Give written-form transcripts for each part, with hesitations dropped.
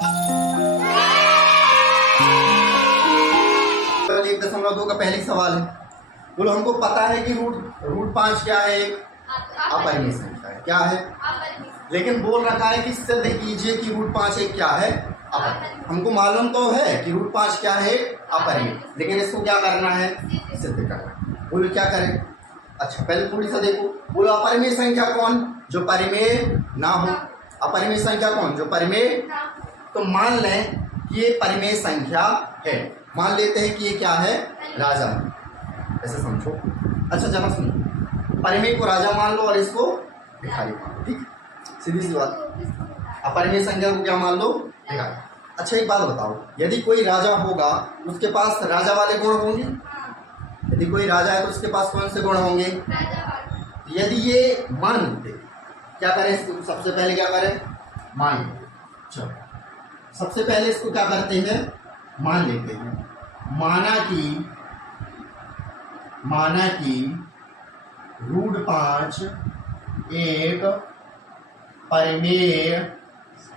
एक 1.2 का पहले सवाल है। बोलो हमको पता है कि रूट 5 क्या है, एक अपरिमेय संख्या है। क्या है? लेकिन बोल रखा है कि सिद्ध कीजिए कि रूट 5 एक क्या है, अपरिमेय। हमको मालूम तो है कि रूट 5 क्या है, अपरिमेय, लेकिन इसको क्या करना है, सिद्ध करना है। बोलो क्या करें? अच्छा पहले थोड़ी सा देखो। बोलो अपरिमेय संख्या कौन जो परिमेय ना हो? अपरिमेय संख्या कौन जो परिमेय? तो मान लें कि ये परिमेय संख्या है। मान लेते हैं कि ये क्या है, राजा, ऐसे समझो। अच्छा जरा सुनो, परिमेय को राजा मान लो और इसको भिखारी मान लो, ठीक? सीधी सी बात। अपरिमेय संख्या को क्या मान लो, भिखारी। अच्छा एक बात बताओ, यदि कोई राजा होगा उसके पास राजा वाले गुण होंगे? यदि कोई राजा है तो उसके पास कौन से गुण होंगे? यदि ये मान लेते, क्या करें इसको? सबसे पहले क्या करें, मान लेते। चलो सबसे पहले इसको क्या करते हैं, मान लेते हैं। माना कि रूट 5 एक परिमेय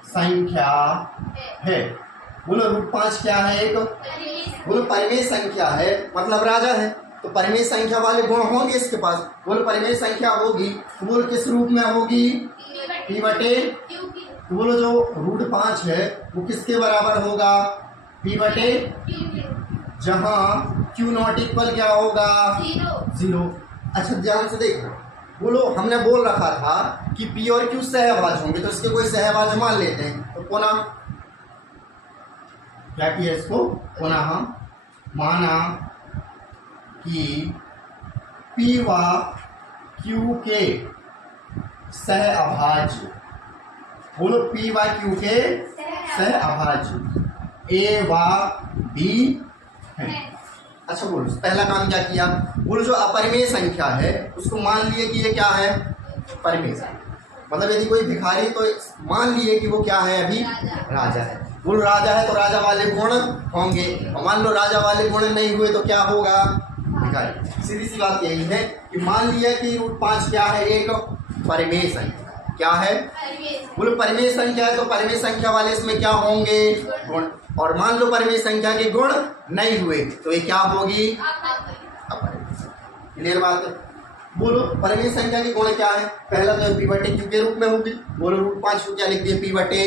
संख्या है। बोलो रूट 5 क्या है, एक बोलो परिमेय संख्या है, मतलब राजा है, तो परिमेय संख्या वाले गुण होंगे इसके पास। बोलो परिमेय संख्या होगी तो बोलो किस रूप में होगी, p बटे। तो बोलो जो रूट 5 है वो किसके बराबर होगा, p बटे, जहां q नॉट इक्वल क्या होगा, 0। अच्छा ध्यान से देखो, बोलो हमने बोल रखा था कि p और q सहभाज होंगे, तो इसके कोई सहभाज मान लेते हैं। तो पुनः क्या किया इसको, पुनः हम माना कि p व q के सहअभाज्य, बोलो p व q के सहअभाज्य a व b है। अच्छा बोलो पहला काम क्या किया, बोलो जो अपरिमेय संख्या है उसको मान लिए कि ये क्या है, परिमेय संख्या। मतलब यदि कोई भिखारी तो मान लिए कि वो क्या है, अभी राजा है। बोलो राजा है तो राजा वाले गुण होंगे, और मान लो राजा वाले गुण नहीं हुए तो क्या होगा, भिखारी। सीधी सी बात यही है कि मान लिया कि रूट 5 क्या है, एक परिमेय संख्या। क्या है, बोलो परिमेय संख्या है, तो परिमेय संख्या वाले इसमें क्या होंगे, गुण। और मान लो परिमेय संख्या के गुण नहीं हुए तो ये क्या होगी, अपरिमेय संख्या। क्लियर बात है? बोलो परिमेय संख्या के गुण क्या है, पहला तो p बटे q के रूप में होगी। बोलो रूट 5 को क्या लिख दिए, p बटे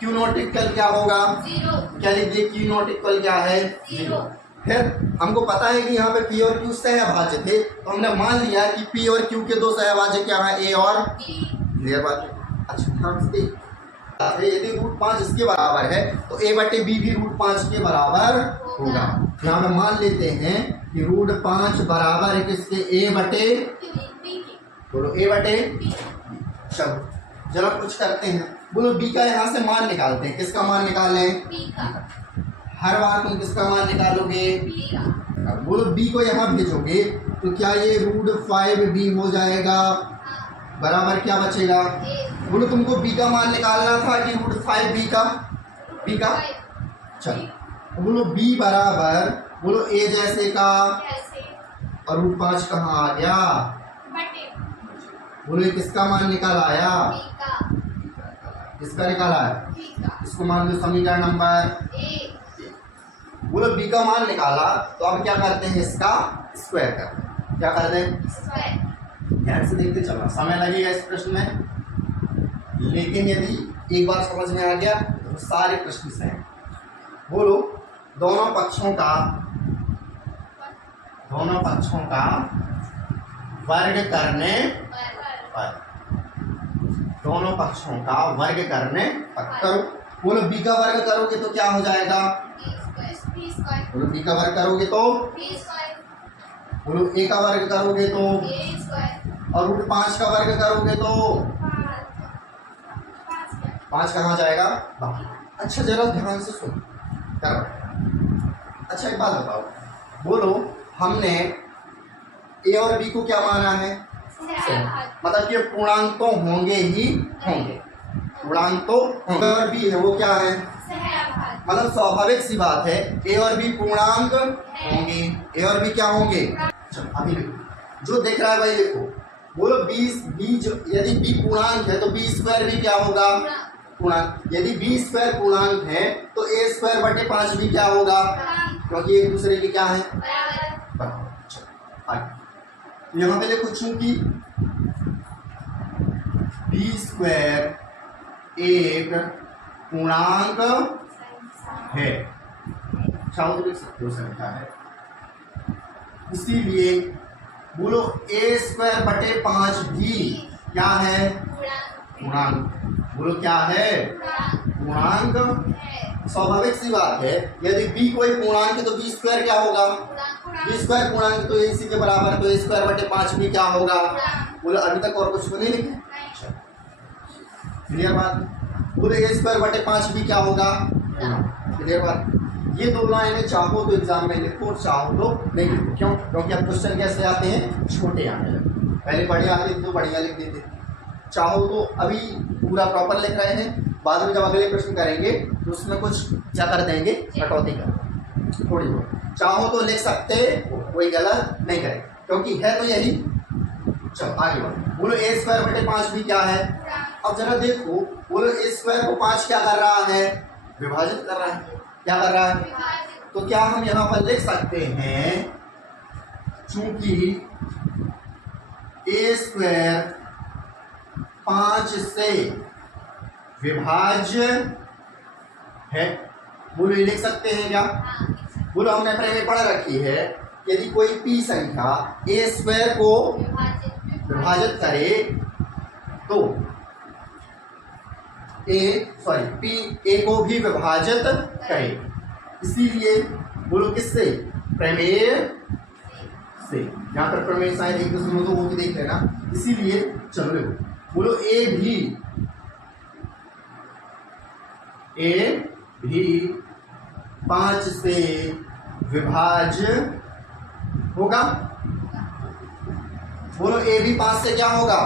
q नॉट इक्वल क्या होगा, 0। क्या लिख दिए, q नॉट इक्वल क्या है, 0। फिर हमको पता है कि यहाँ पे p और q सहभाज्य थे, तो हमने मान लिया कि p और q के दो सहभाज्य क्या है, a और b। क्लियर बात है? अच्छा ध्यान से देखिए, यदि रूट 5 इसके बराबर है तो a बटे b भी रूट 5 के बराबर होगा। यहाँ पे मान लेते हैं कि रूट 5 बराबर है किसके, a बटे, बोलो a बटे। चलो जरा कुछ करते हैं, बोलो b का यहाँ से मान निकालते हैं। किसका मान निकालें, हर बार तुम किसका मान निकालोगे, बोलो b को यहाँ भेजोगे तो क्या ये रूट 5b हो जाएगा, बराबर क्या बचेगा। बोलो तुमको b का मान निकालना था कि रूट 5b का, b का। चलो बोलो b बराबर, बोलो a जैसे का, और रूट 5 कहाँ आ गया, बोलो ये किसका मान निकाल आया, किसका निकाला है, इसको मान लो समीकरण नंबर। बोलो b का मान निकाला तो अब क्या करते हैं, इसका स्क्वायर करते हैं। क्या करते हैं, ध्यान से देखते चलना, समय लगेगा इस प्रश्न में, लेकिन यदि एक बार समझ में आ गया तो सारे प्रश्न से हैं। बोलो दोनों पक्षों का वर्ग करने पर, दोनों पक्षों का वर्ग करने पर करो। बोलो b का वर्ग करोगे तो क्या हो जाएगा, बोलो b का वर्ग करोगे तो, बोलो a का वर्ग करोगे तो, और रूट 5 का वर्ग करोगे तो 5 कहाँ जाएगा, बाहर। अच्छा जरा ध्यान से सुनो, करो। अच्छा एक बात बताओ, बोलो हमने a और b को क्या माना है, मतलब कि पूर्णांक तो होंगे ही होंगे, पूर्णांक तो होंगे, और b है वो क्या है, मतलब स्वाभाविक सी बात है a और b पूर्णांक होंगे, a और b क्या होंगे। चलो अभी लिखो, जो देख रहा है वही लिखो। बोलो 20 b, यदि b पूर्णांक है तो b स्क्वायर भी क्या होगा, पूर्णांक, यदि बी स्क्वायर पूर्णांक है तो ए स्क्वायर बटे 5 भी क्या होगा, क्योंकि एक दूसरे के क्या है बराबर। चलो आगे यहाँ पे देखो, चूंकि बी स्क्वायर एक पूर्णांक है, चाहो तो लिख सकते हो संख्या है, इसीलिए बोलो ए स्क्वायर बटे 5 भी क्या है पूर्णांक। बोलो क्या है पूर्णांक। स्वाभाविक सी बात है, यदि b कोई पूर्णांक है तो b स्क्वायर क्या होगा, b स्क्वायर पूर्णांक तो इसी के बराबर, तो a स्क्वायर बटे 5 भी क्या होगा। बोलो अभी तक और कुछ तो नहीं लिखे, क्लियर बात। बोलो a स्क्वायर बटे 5 भी क्या होगा, क्लियर बात। ये दो लाइनें चाहो तो एग्जाम में लिखो, चाहो तो नहीं लिखो। क्यों, क्योंकि अब क्वेश्चन कैसे आते हैं, छोटे आने लगे, पहले बढ़िया आते थे तो बढ़िया लिख देते। चाहो तो अभी पूरा प्रॉपर लिख रहे हैं, बाद में जब अगले प्रश्न करेंगे तो उसमें कुछ क्या कर देंगे, कटौती कर थोड़ी बहुत। चाहो तो लिख सकते, कोई गलत नहीं करे, क्योंकि है तो यही। चलो आगे बढ़ो। बोलो ए स्क्वायर बटे 5 भी क्या है। अब जरा देखो, बोलो ए स्क्वायर को 5 क्या कर रहा है, विभाजित कर रहा है, क्या कर रहा है। तो क्या हम यहाँ पर लिख सकते हैं, चूंकि ए स्क्वायर 5 से विभाज्य है, बोलो ये लिख सकते हैं क्या। बोलो हमने पहले पढ़ रखी है, यदि कोई p संख्या ए स्क्वायर को विभाजित करे तो ए को भी विभाजित करे, इसीलिए बोलो किससे, प्रमेय से। यहाँ पर प्रमेय शायद एक दूसरे को वो भी देख लेना, इसीलिए चलो देखो। बोलो ए भी 5 से विभाज्य होगा। बोलो ए भी 5 से क्या होगा,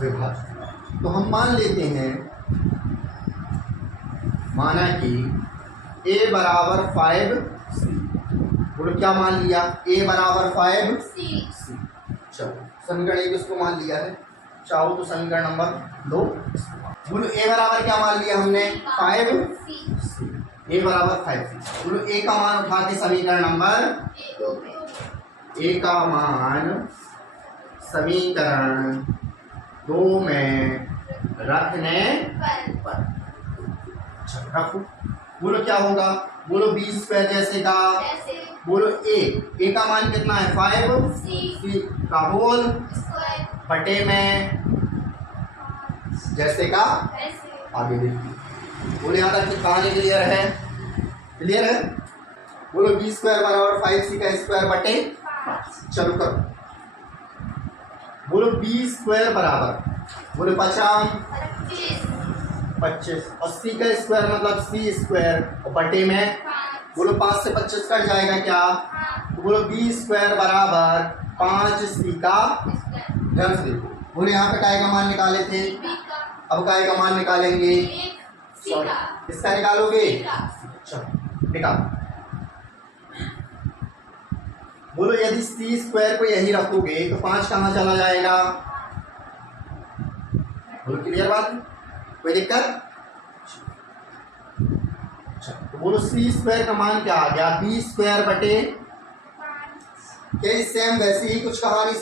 विभाज्य। तो हम मान लेते हैं, माना कि a बराबर 5c। बोलो क्या मान लिया, a बराबर 5c। चलो समीकरण 1 उसको मान लिया है, चाहो तो समीकरण नंबर 2। बोलो a बराबर क्या मान लिया हमने, 5c, a बराबर 5c। बोलो a का मान उठा के समीकरण नंबर, a का मान समीकरण 2 में रखने पर रखो। बोलो क्या होगा, बोलो बी स्क्वायर जैसे का, बोलो ए का मान कितना है 5c का होल बटे में जैसे का आगे देखिए। बोलो यहाँ तक कहानी क्लियर है, क्लियर है। बोलो बी स्क्वायर बराबर 5c का स्क्वायर बटे 5। चलो करो। बोलो बी स्क्वायर बराबर, बोलो 25 और c का स्क्वायर मतलब c स्क्वायर और बटे में, बोलो 5 से 25 कट जाएगा क्या। तो बोलो बी स्क्वायर बराबर 5c का, ध्यान से देखो। बोलो यहाँ पे काय का मान निकाले थे, अब काय का मान निकालेंगे, सॉरी इसका निकालोगे, चलो निकालो। बोलो यदि c स्क्वायर को यही रखोगे तो 5 कहाँ चला जाएगा। बोलो क्लियर बात, कोई दिक्कत। तो बोलो सी स्क्वायर का मान क्या आ गया, बी स्क्वायर बटे, क्या सेम वैसे ही कुछ कहानी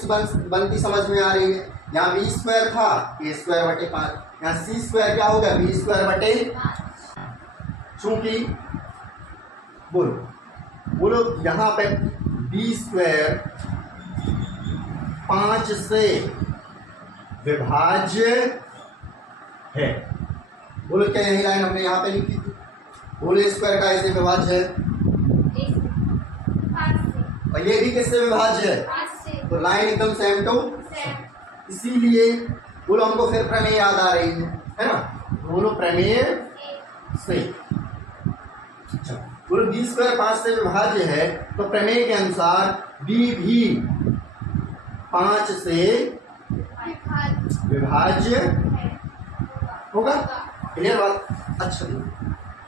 बनती समझ में आ रही है। यहाँ बी स्क्वायर था, ए स्क्वायर बटे 5, यहाँ सी स्क्वायर क्या होगा, बी स्क्वायर बटे, चूंकि बोलो यहाँ पे बी स्क्वायर 5 से विभाज्य है। बोलो क्या यही लाइन हमने यहाँ पे लिखी थी। बोलो स्क्वायर का ऐसे विभाज्य है और ये भी किससे विभाज्य है, तो लाइन एकदम सेम टू, इसीलिए बोलो हमको फिर प्रमेय याद आ रही है ना। बोलो प्रमेय से, बोलो बी स्क्वायर 5 से विभाज्य है तो प्रमेय के अनुसार बी भी 5 से विभाज्य होगा। क्लियर बात। अच्छा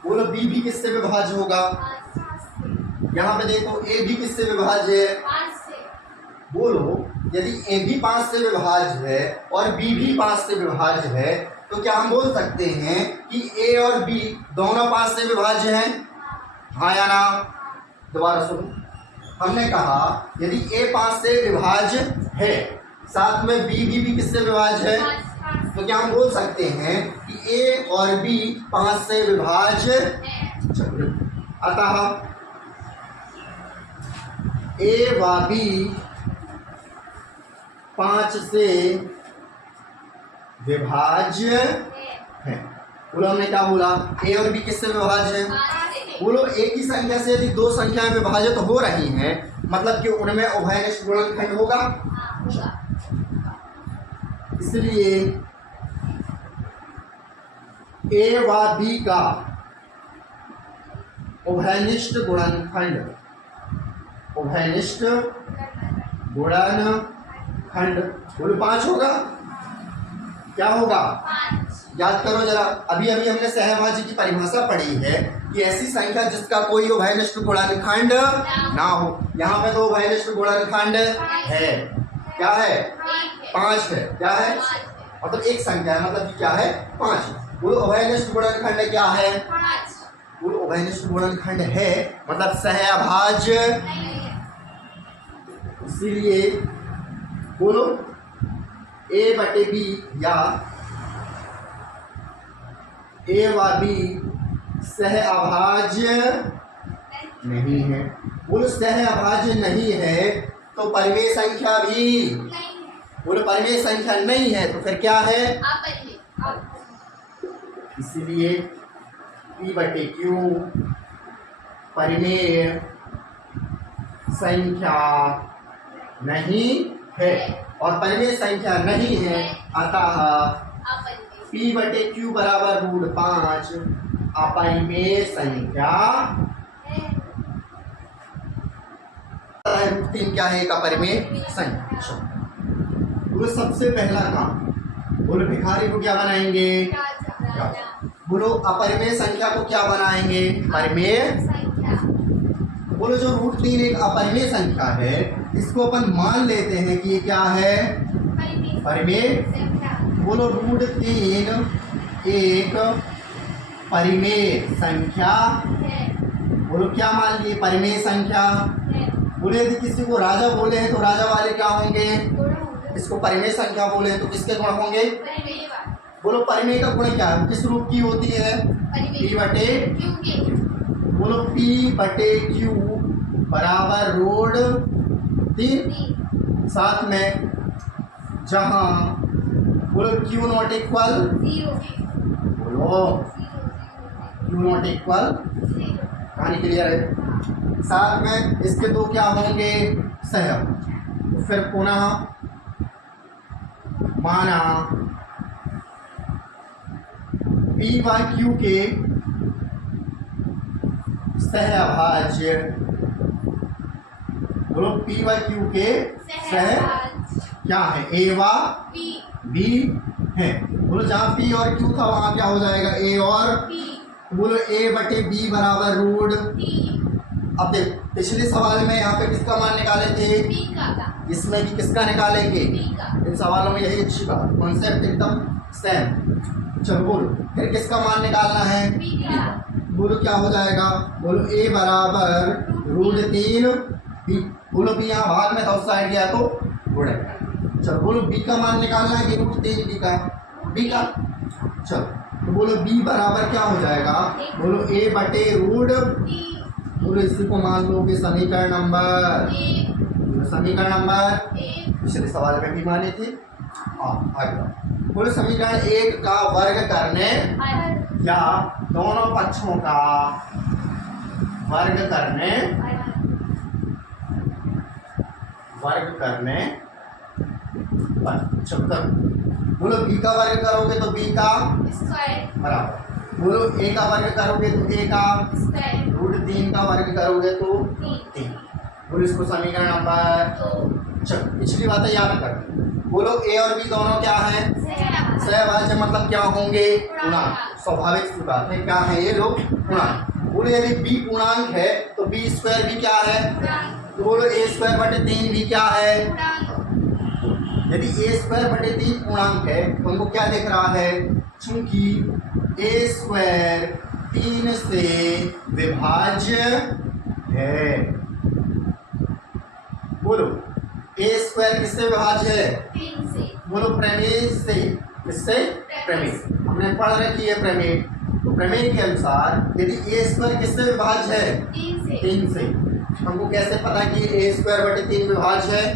बोलो बी भी किससे विभाज्य होगा, यहाँ पे देखो ए भी किससे विभाज्य है। बोलो यदि ए भी 5 से विभाज्य है और बी भी 5 से विभाज्य है तो क्या हम बोल सकते हैं कि ए और बी दोनों 5 से विभाज्य हैं? हाँ या ना? दोबारा सुनो, हमने कहा यदि ए 5 से विभाज्य है साथ में बी भी किससे विभाज्य है, तो क्या हम बोल सकते हैं कि ए और बी 5 से विभाज्य। अतः ए व बी 5 से विभाज्य है। बोलो हमने क्या बोला, ए और बी किससे विभाज्य है? बोलो एक ही संख्या से यदि दो संख्याएं विभाजित तो हो रही हैं मतलब कि उनमें उभयनिष्ठ गुणनखंड होगा। इसलिए ए व बी का उभयनिष्ठ गुणनखंड बोलो 5 होगा। क्या होगा? याद करो जरा, अभी अभी हमने सहभाज्य की परिभाषा पढ़ी है कि ऐसी संख्या जिसका कोई उभयनिष्ठ गुणनखंड ना हो। यहाँ पे तो उभयनिष्ठ गुणनखंड है। क्या है? 5 है। क्या है? मतलब एक संख्या है मतलब क्या है? 5। बोलो उभयनिष्ठ गुणनखंड क्या है? बोलो उभयनिष्ठ गुणनखंड है मतलब सहभाज्य। इसीलिए बोलो ए बटे बी या ए व बी सहअभाज्य नहीं है। बोलो सहअभाज्य नहीं है तो परिमेय संख्या भी, बोलो परिमेय संख्या नहीं है तो फिर क्या है? इसलिए P बटे Q परिमेय संख्या नहीं है और परिमेय संख्या नहीं है अतः P बटे Q बराबर √5 अपरिमेय संख्या। √3 क्या है? एक अपरिमेय संख्या। बोलो सबसे पहला काम, बोलो भिखारी को क्या बनाएंगे? बोलो अपरिमेय संख्या को क्या बनाएंगे? परिमेय। बोलो जो √3 एक अपरिमेय संख्या है इसको अपन मान लेते हैं कि ये क्या है? परिमेय। बोलो √3 एक परिमेय संख्या। बोलो क्या मान लिए? परिमेय संख्या। बोले यदि किसी को राजा बोले हैं तो राजा वाले क्या होंगे? इसको परिमेय संख्या बोले हैं तो किसके गुण होंगे? बोलो परिमेय का गुण क्या है? किस रूप की होती है? P बटे Q। बोलो P बटे Q बराबर √3 साथ में जहां बोलो Q नॉट इक्वल, बोलो Q नॉट इक्वल, कहानी क्लियर है। साथ में इसके दो क्या होंगे? सहभाज्य। तो फिर पुनः माना P व Q के सहभाज्य। बोलो P व Q के सह क्या है? A व B है। बोलो जहाँ P और Q था वहां क्या हो जाएगा? A और B। बोलो A बटे B बराबर √3। अब देख पिछले सवाल में यहाँ पे किसका मान निकाले थे? B का। इसमें भी किसका निकालेंगे? B का। इन सवालों में यही अच्छी बात, कॉन्सेप्ट एकदम सेम। चलो बोलो फिर किसका मान निकालना है? B का। बोलो क्या हो जाएगा? बोलो A बराबर √3 B। बोलो B यहाँ भाग में था उस साइड गया तो गुणे। चलो बोलो B का मान निकालना है कि √3 B का। चलो तो बोलो B बराबर क्या हो जाएगा? बोलो A बटे √3। बोलो इसी को मान लो कि समीकरण नंबर, समीकरण नंबर पिछले सवाल में भी माने थे। आगे बोलो समीकरण 1 का वर्ग करने या दोनों पक्षों का वर्ग करने पर 75। बोलो B का वर्ग करोगे तो B का बराबर। बोलो A का वर्ग करोगे तो A का √3 का वर्ग करोगे तो 3। बोलो इसको समीकरण नंबर। चलो पिछली बातें याद कर। बोलो A और B दोनों क्या है? सहभाज्य मतलब क्या होंगे? पूर्णांक। स्वाभाविक सी बात है, क्या है ये लोग? पूर्णांक। बोलो यदि B पूर्णांक है तो B² भी क्या है? तो बोलो A² बटे 3 भी क्या है? यदि ए स्क्वायर बटे 3 पूर्णांक है तो हमको क्या दिख रहा है, चूंकि ए स्क्वायर 3 से विभाज्य है। बोलो ए स्क्वायर किससे विभाज्य है, 3 से। बोलो प्रमेय से। किससे, प्रमेय। हमने पढ़ रखी है प्रमेय। तो प्रमेय के अनुसार यदि ए स्क्वायर किससे विभाज्य है, 3 से। 3 से। हमको कैसे पता कि ए स्क्वायर बटे 3 विभाज्य है,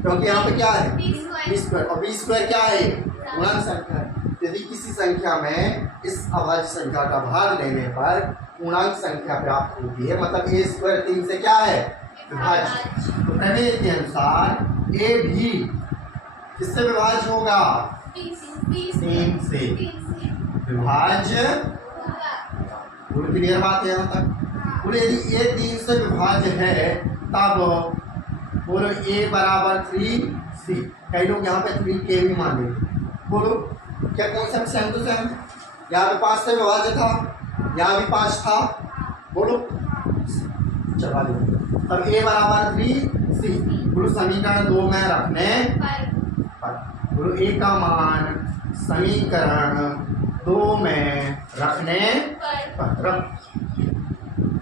क्योंकि यहाँ पे क्या है, बी स्क्वायर, और बी स्क्वायर क्या है, पूर्णांक संख्या है। यदि किसी संख्या में इस अभाज्य संख्या का भाग लेने पर पूर्णांक संख्या प्राप्त होती है, मतलब ए स्क्वायर 3 से क्या है, विभाज्य। तो प्रमेय के अनुसार ए भी किससे विभाज्य होगा, 3 से विभाज्य। बोलो क्लियर बात है यहाँ तक। बोलो यदि ए 3 से विभाज्य है तब बोलो ए बराबर 3c। कई लोग यहाँ पे 3k भी मान लेते। बोलो क्या कॉन्सेप्ट सेम टू सेम, यहाँ पे 5 से विभाज्य था, यहाँ भी 5 था। बोलो चला दो। तब ए बराबर 3c। बोलो समीकरण 2 में रखने पर, बोलो ए का मान समीकरण 2 में रखने पर रख।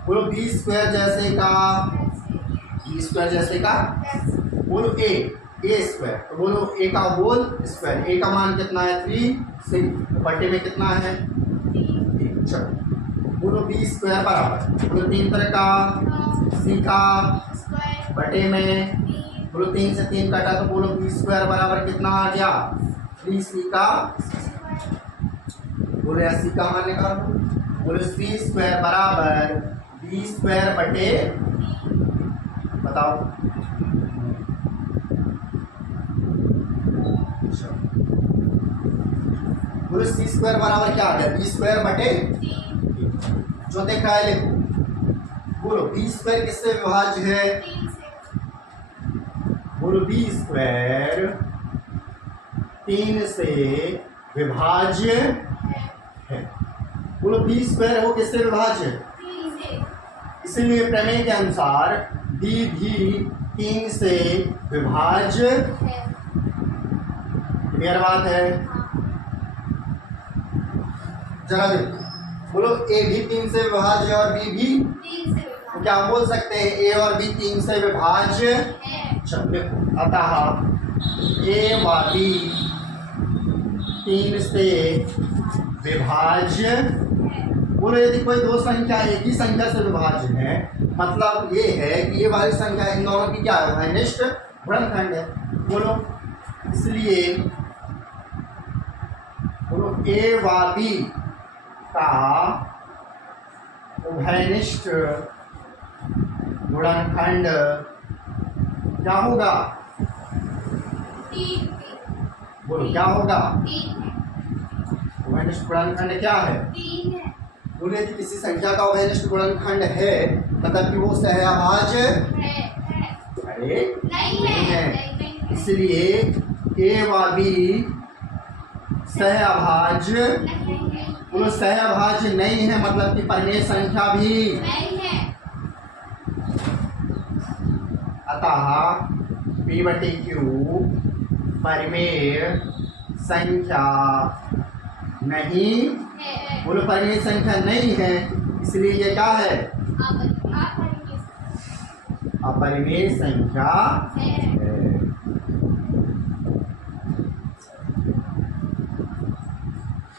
बोलो बी स्क्वायर जैसे का, बी स्क्वायर जैसे का, बोलो ए स्क्वायर। तो बोलो ए का होल स्क्वायर। ए का मान कितना है, 3c, बटे में कितना है, 3। चलो बोलो बी स्क्वायर बराबर, बोलो 3 तरह का c का बटे में, बोलो 3 से 3 कटा तो बोलो बी स्क्वायर बराबर कितना आ गया, 3c का। बोलो ऐसी का मान निकालो। बोलो सी स्क्वायर बराबर बी स्क्वायर बटे, बताओ बोलो सी स्क्वायर बराबर क्या आ गया, बी स्क्वायर बटे, जो देख रहा है लिखो। बोलो बी स्क्वायर किससे विभाज्य है, बोलो बी स्क्वायर 3 से विभाज्य है। बोलो बी स्क्वायर हो किससे विभाज्य, इसीलिए प्रमेय के अनुसार बी भी 3 से विभाज्य। क्लियर बात है, जरा देखो। बोलो ए भी 3 से विभाज्य और बी भी, तो क्या हम बोल सकते हैं ए और बी 3 से विभाज्य। चलो देखो, अतः ए व बी 3 से विभाज्य। बोलो यदि कोई दो संख्या एक ही संख्या से विभाज्य है, मतलब ये है कि ये वाली संख्या इन दोनों की क्या है, अनिष्ट गुणनखंड है। बोलो इसलिए बोलो ए व बी का उभयनिष्ठ गुणनखंड क्या होगा, बोलो क्या होगा, उभयनिष्ठ गुणनखंड क्या है, बोले कि किसी संख्या का उभयनिष्ठ गुणनखंड है मतलब कि वो सहअभाज्य अरे नहीं है। इसलिए ए व बी सहअभाज्य, बोलो सहअभाज्य नहीं है मतलब कि परिमेय संख्या भी नहीं है। अतः p बटे q परिमेय संख्या नहीं, बोलो परिमेय संख्या नहीं है, इसलिए ये क्या है, अपरिमेय संख्या है।